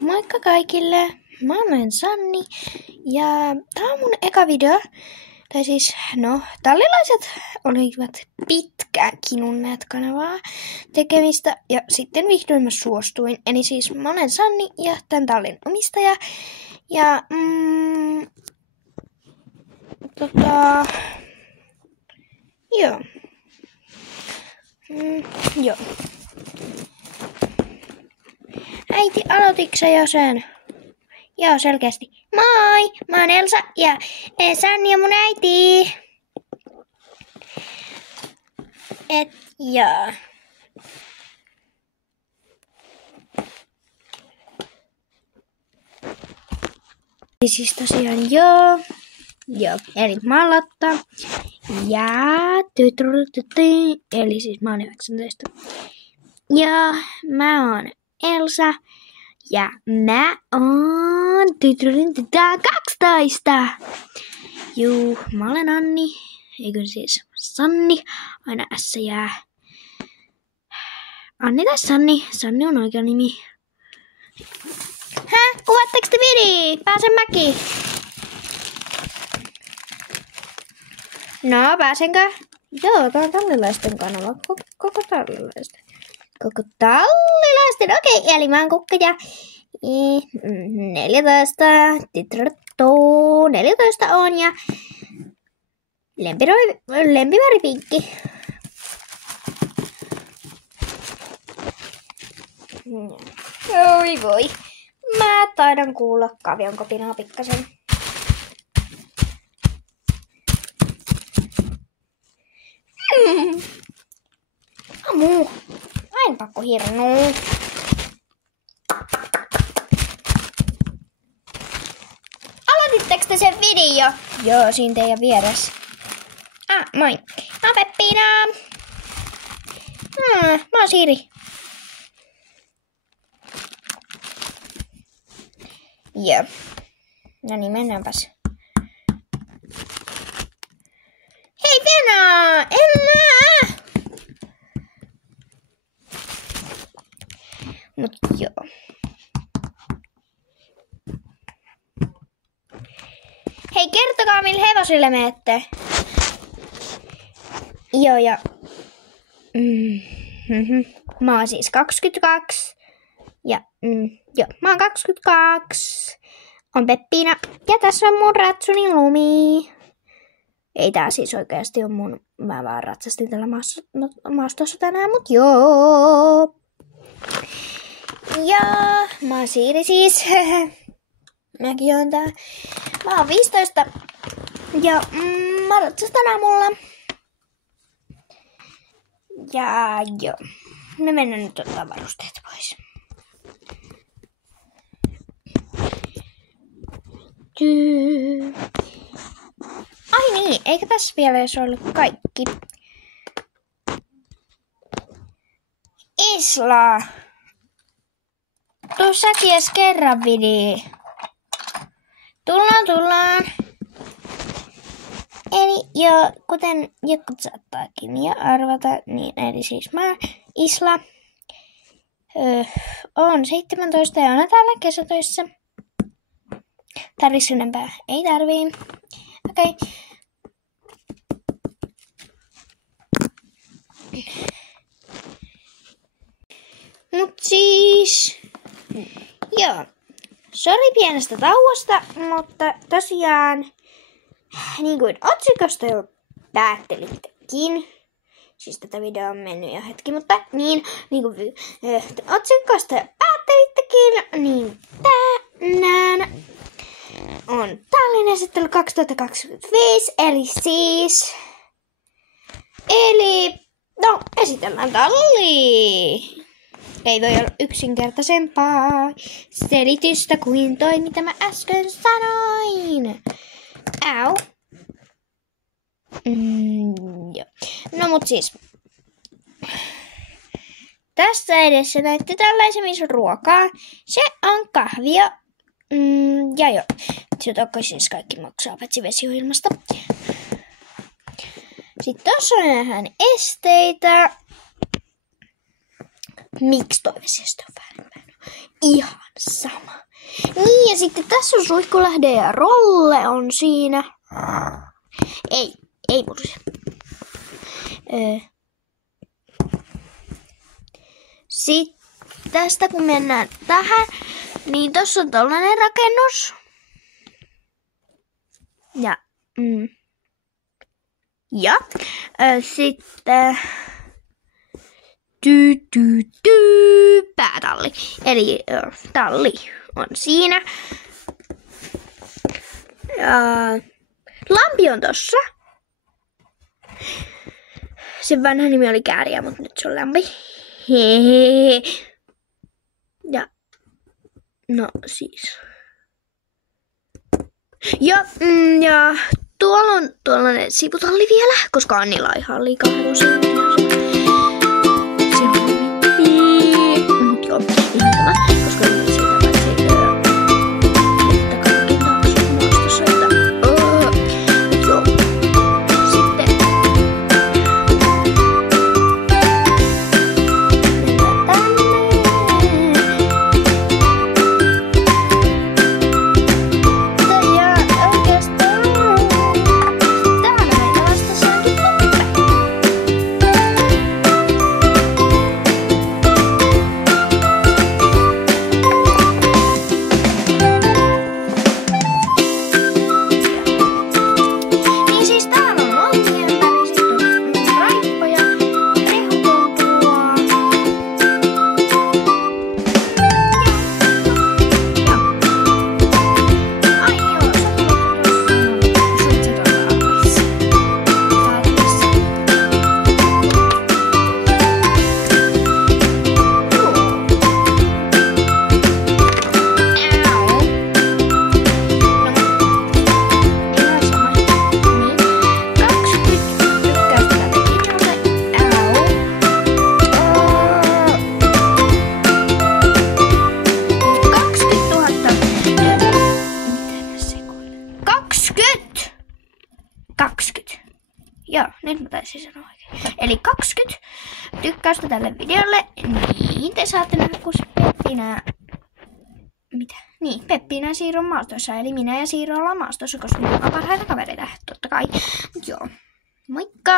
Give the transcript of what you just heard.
Moikka kaikille, mä oon Sanni ja tää on mun eka video. Tai siis, tallilaiset olivat pitkään kinunneet kanavaa tekemistä ja sitten vihdoin mä suostuin. Eli siis mä olen Sanni ja tän tallin omistaja. Ja joo. Joo. Äiti, aloititko jo sen? Joo, selkeästi. Moi! Mä oon Elsa ja Sanni on mun äiti. Joo. Siis tosiaan joo. Eli mä oon Lotta. Ja eli siis mä oon 19. Ja mä oon Elsa. Ja mä oon 12. Juu, mä olen Anni. Eikö siis Sanni? Aina S jää. Anni tai Sanni. Sanni on oikea nimi. Kuvatteko te vidi? Pääsen mäki. No, pääsenkö? Joo, tää on tallilaisten kanava. Koko tallilaisten. Okei, eli mä oon Kukka ja 14. 14 on ja lempiväri pinkki. Oi voi. Mä taidan kuulla kavion kopinaa pikkasen. Amu. Aina pakko hirnuu. Aloititteko te sen video? Joo, siinä teidän vieressä. Moi. Mä oon Peppiina. Mä oon Siri. Joo. No niin, mennäänpäs. Hei Venä! Enää! Mut joo. Hei, kertokaa millä hevosille menette. Joo, ja mä oon siis 22. Ja joo, mä oon 22. On Peppiina. Ja tässä on mun ratsuni Lumi. Ei tää siis oikeasti on mun. Mä vaan ratsastin tällä maastossa tänään, mut joo. Ja mä oon Siiri siis. Mäkin oon tää. Mä oon 15. Ja mä ratsastan aamulla. Ja joo. Me mennään nyt ottaa varusteet pois. Ai niin, eikä tässä vielä edes ollut kaikki. Isla! Tuu säkin edes kerran vidi. Tullaan. Eli joo, kuten jotkut saattaakin jo arvata, niin eli siis mä, Isla, oon 17 ja oon täällä kesätöissä. Tarvis enempää? Ei tarvii. Okei. Mut siis, joo. Sori pienestä tauosta, mutta tosiaan, niin kuin otsikosta jo päättelittekin, siis tätä videoa on mennyt jo hetki, mutta niin kuin otsikosta jo päättelittekin, niin tänään on tallin esittely 2025, esitellään talli. Ei voi olla yksinkertaisempaa selitystä kuin toi, mitä mä äsken sanoin. Au. Joo. No mut siis. Tässä edessä näette tällaisen, missä on ruokaa. Se on kahvia. Ja joo. Se toki siis kaikki maksaa paitsi vesiohjelmasta. Sitten tossa on vähän esteitä. Miksi toi vesiaste on väärinpäin? Ihan sama. Niin, ja sitten tässä on Suihkulähde ja Rolle on siinä. Ei murse. Sitten tästä kun mennään tähän, niin tossa on tollanen rakennus. Ja sitten päätalli. Eli talli on siinä. Ja lampi on tossa. Sen vanha nimi oli Kääriä, mutta nyt se on Lampi. Hehehe. Ja no siis. Ja tuolla on tuollainen sivutalli vielä, koska Annilla on ihan liikaa hevosia. Mut joo, ihan sama, koska nyt siitä paitsi että kaiken taakse maastossa, että joo. Sitten joo, nyt mä taisin sanoa oikein. Eli 20 tykkäystä tälle videolle, niin te saatte nähdä, kun Peppinä... Mitä? Niin, Peppinä Siiro maastossa, eli minä ja Siiro ollaan maastossa, koska me ollaan parhaita kavereita, totta kai. Joo, moikka!